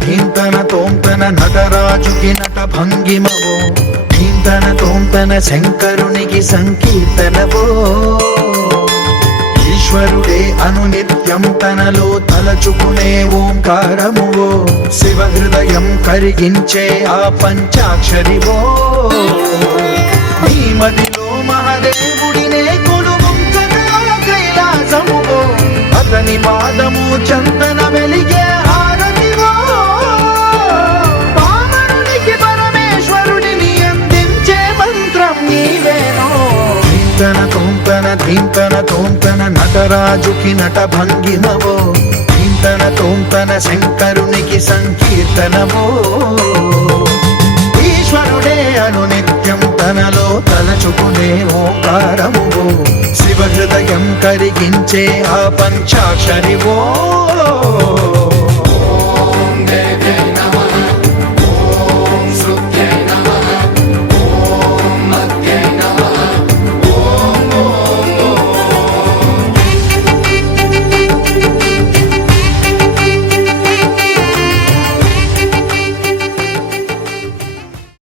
ధీంతన తోంతన నటరాజుకి నట భంగిమవో ధీంతన తోంతన శంకరునికి సంకీర్తనవో ఈశ్వరుడే అనునిత్యం తనలో తలచుకునే ఓంకారమువో శివ హృదయం కరిగించే ఆ పంచాక్షరివో నీ మదిలో మహాదేవుడినే కొలువుంకగా కైలాసమువో అతని పాదము చందన వెలిగే హారతివో పామరునికి పరమేశ్వరుడిని అందించే మంత్రం నీవేనో ధీంతన తోంతన ధీంతన తోంతన నటరాజుకి నట భంగిమవో ధీంతన తోంతన శంకరునికి సంకీర్తనవో ఈశ్వరుడే అనునిత్యం తనలో తలచుకునే ఓంకారమువో శివ హృదయం కరిగించే ఆ పంచాక్షరివో